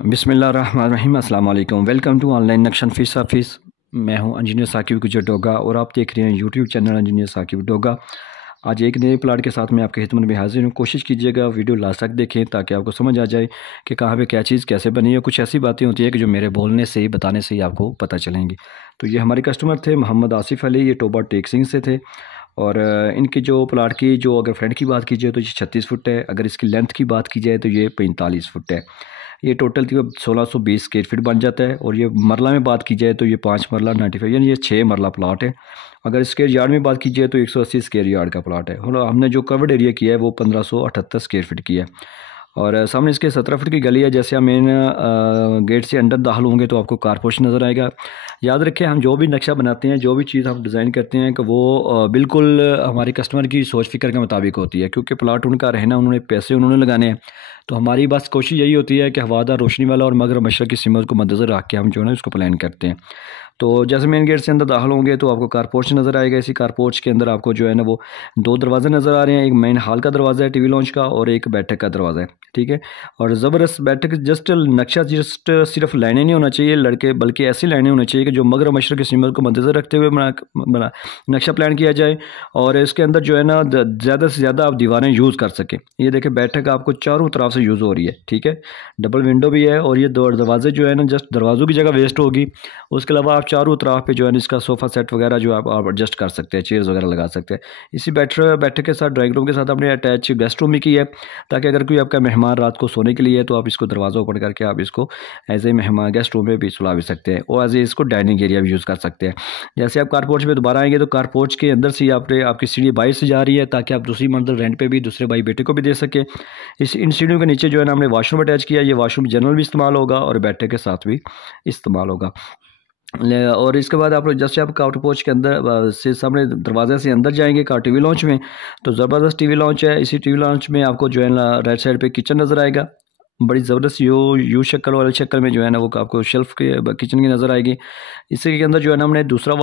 बिस्मिल्लाहिर्रहमानिर्रहीम, अस्सलाम वालेकुम। वेलकम टू ऑनलाइन नक्शन फीस ऑफिस। मैं हूं इंजीनियर साकिब गुजर और आप देख रहे हैं YouTube channel engineer Saqib Doga. आज एक नए प्लाट के साथ मैं आपके खिदमत में हाजिर हूँ। कोशिश कीजिएगा वीडियो लास्ट तक देखें ताकि आपको समझ आ जाए कि कहाँ पे क्या चीज़ कैसे बनी है। कुछ ऐसी बातें होती है कि जो मेरे बोलने से ही बताने से ही आपको पता चलेंगी। तो ये हमारे कस्टमर थे मोहम्मद आसिफ अली, ये टोबा टेक सिंह से थे। और इनकी जो प्लाट की जो अगर फ्रंट की बात कीजिए तो ये 36 फुट है। अगर इसकी लेंथ की बात की जाए तो ये 45 फुट है। ये टोटल 1620 स्क्वायर फीट बन जाता है। और ये मरला में बात की जाए तो ये 5 मरला 95 यानी ये 6 मरला प्लाट है। अगर स्क्वायर यार्ड में बात की जाए तो 180 स्क्वायर यार्ड का प्लाट है। और हमने जो कवर्ड एरिया किया है वो 1578 स्क्वायर फीट की है। और सामने इसके 17 फुट की गली है। जैसे हम मेन गेट से अंदर दाखिल होंगे तो आपको कारपोर्च नज़र आएगा। याद रखें, हम जो भी नक्शा बनाते हैं, जो भी चीज़ हम डिज़ाइन करते हैं कि वो बिल्कुल हमारे कस्टमर की सोच फिक्र के मुताबिक होती है, क्योंकि प्लाट उनका रहना, उन्होंने पैसे उन्होंने लगाने हैं। तो हमारी बस कोशिश यही होती है कि हवादार, रोशनी वाला और मगर मशरक़ की सिमत को मद्देनज़र रख के हम जो है ना उसको प्लान करते हैं। तो जैसे मेन गेट से अंदर दाखिल होंगे तो आपको कारपोर्च नज़र आएगा। इसी कारपोर्च के अंदर आपको जो है ना वो 2 दरवाजे नज़र आ रहे हैं। एक मेन हॉल का दरवाज़ा है टीवी लॉन्च का, और एक बैठक का दरवाज़ा है। ठीक है। और ज़बरदस्त बैठक, जस्ट नक्शा जस्ट सिर्फ लाइनें नहीं होना चाहिए लड़के, बल्कि ऐसी लाइनें होनी चाहिए कि जो मगर मशरक़ की सिमत को मद्देनज़र रखते हुए बना नक्शा प्लान किया जाए। और इसके अंदर जो है ना ज़्यादा से ज़्यादा आप दीवारें यूज़ कर सकें। ये देखें, बैठक आपको चारों तरफ से यूज़ हो रही है। ठीक है। डबल विंडो भी है। और ये दो दरवाजे जो है ना, जस्ट दरवाज़ों की जगह वेस्ट होगी। उसके अलावा आप चारों तरफ पे जो है ना इसका सोफ़ा सेट वगैरह जो आप एडजस्ट कर सकते हैं, चेयर्स वगैरह लगा सकते हैं। इसी बैठक के साथ ड्राइंग रूम के साथ आपने अटैच गेस्ट रूम भी की है, ताकि अगर कोई आपका मेहमान रात को सोने के लिए है तो आप इसको दरवाज़ा ओपन करके आप इसको एज ए मेहमान गेस्ट रूम में भी सुला भी सकते हैं, और एज ए इसको डाइनिंग एरिया भी यूज़ कर सकते हैं। जैसे आप कारपोर्च में दोबारा आएंगे तो कारपोर्च के अंदर से आपकी सीढ़ी बाहर से जा रही है, ताकि आप दूसरी मंजिल रेंट पे भी दूसरे भाई बेटे को भी दे सके। इन सीढ़ियों के नीचे जो है ना हमने वाशरूम अटैच किया। ये वाशरूम जनरल भी इस्तेमाल होगा और बैठक के साथ भी इस्तेमाल होगा। और इसके बाद आप जैसे आप काउट पोच के अंदर से सामने दरवाजे से अंदर जाएंगे कार टीवी लॉन्च में, तो ज़बरदस्त टीवी लॉन्च है। इसी टीवी लॉन्च में आपको जो है ना राइट साइड पे किचन नज़र आएगा। बड़ी ज़बरदस्त यू शक्ल वाले शक्ल में जो है ना वो आपको शेल्फ के किचन की नज़र आएगी। इसी के अंदर जो है ना हमने दूसरा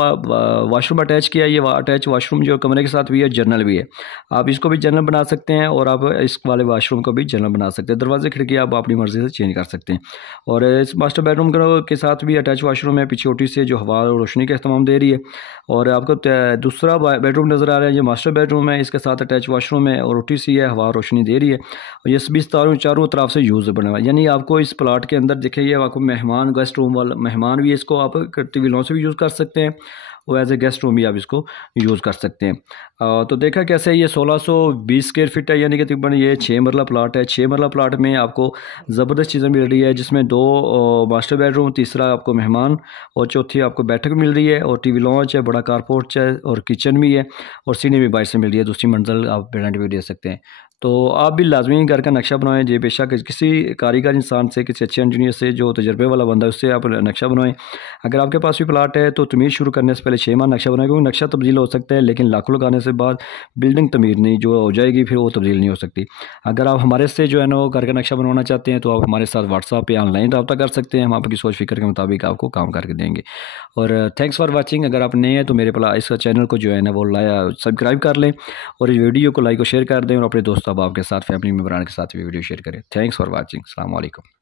वाशरूम अटैच किया। ये अटैच वाशरूम जो कमरे के साथ भी है, जनरल भी है। आप इसको भी जनरल बना सकते हैं और आप इस वाले वाशरूम को भी जनरल बना सकते हैं। दरवाजे खिड़की आप अपनी मर्ज़ी से चेंज कर सकते हैं। और इस मास्टर बेडरूम के साथ भी अटैच वाशरूम है, पीछे ओटी से जो हवा और रोशनी का इस्तेमाल दे रही है। और आपको दूसरा बेडरूम नज़र आ रहा है, ये मास्टर बेडरूम है, इसके साथ अटैच वाशरूम है और ओटी सी है, हवा रोशनी दे रही है। और ये सभी चारों तरफ से यूज़ बना हुआ है। यानी आपको इस प्लाट के अंदर देखिए, आपको मेहमान गेस्ट रूम वाला मेहमान भी इसको आप टीवी लॉन्च से भी यूज़ कर सकते हैं, और एज ए गेस्ट रूम भी आप इसको यूज़ कर सकते हैं। तो देखा कैसे, ये 1620 स्क्वायर फीट है, यानी कि तकरीबन ये 6 मरला प्लाट है। 6 मरला प्लाट में आपको ज़बरदस्त चीज़ें मिल रही है, जिसमें 2 मास्टर बेडरूम, तीसरा आपको मेहमान, और चौथी आपको बैठक मिल रही है, और टीवी लॉन्च है, बड़ा कारपोर्च है, और किचन भी है, और सीढ़ी भी बाहर से मिल रही है। दूसरी मंजिल आप रेंट भी दे सकते हैं। तो आप भी लाजमी घर का नक्शा बनवाएं। जे बेशक किसी कारीगर इंसान से, किसी अच्छे इंजीनियर से जो तजर्बे वाला बंदा है, उससे आप नक्शा बनवाएं। अगर आपके पास भी प्लाट है तो तमीर शुरू करने से पहले 6 माह नक्शा बनाएं, क्योंकि नक्शा तब्दील हो सकता है, लेकिन लाखों लगाने से बाद बिल्डिंग तमीर नहीं जो हो जाएगी, फिर वो तब्दील नहीं हो सकती। अगर आप हमारे से जो है ना वो घर का नक्शा बनवाना चाहते हैं तो आप हमारे साथ व्हाट्सएप पे ऑनलाइन रब्ता कर सकते हैं। हम आपकी सोच फिक्र के मुताबिक आपको काम करके देंगे। और थैंक्स फॉर वाचिंग। अगर आप नए हैं तो मेरे इस चैनल को जो है ना वो सब्सक्राइब कर लें, और इस वीडियो को लाइक और शेयर कर दें, और अपने दोस्त अहबाब के साथ, फैमिली मेम्बरान के साथ भी वीडियो शेयर करें। Thanks for watching. अस्सलाम वालेकुम।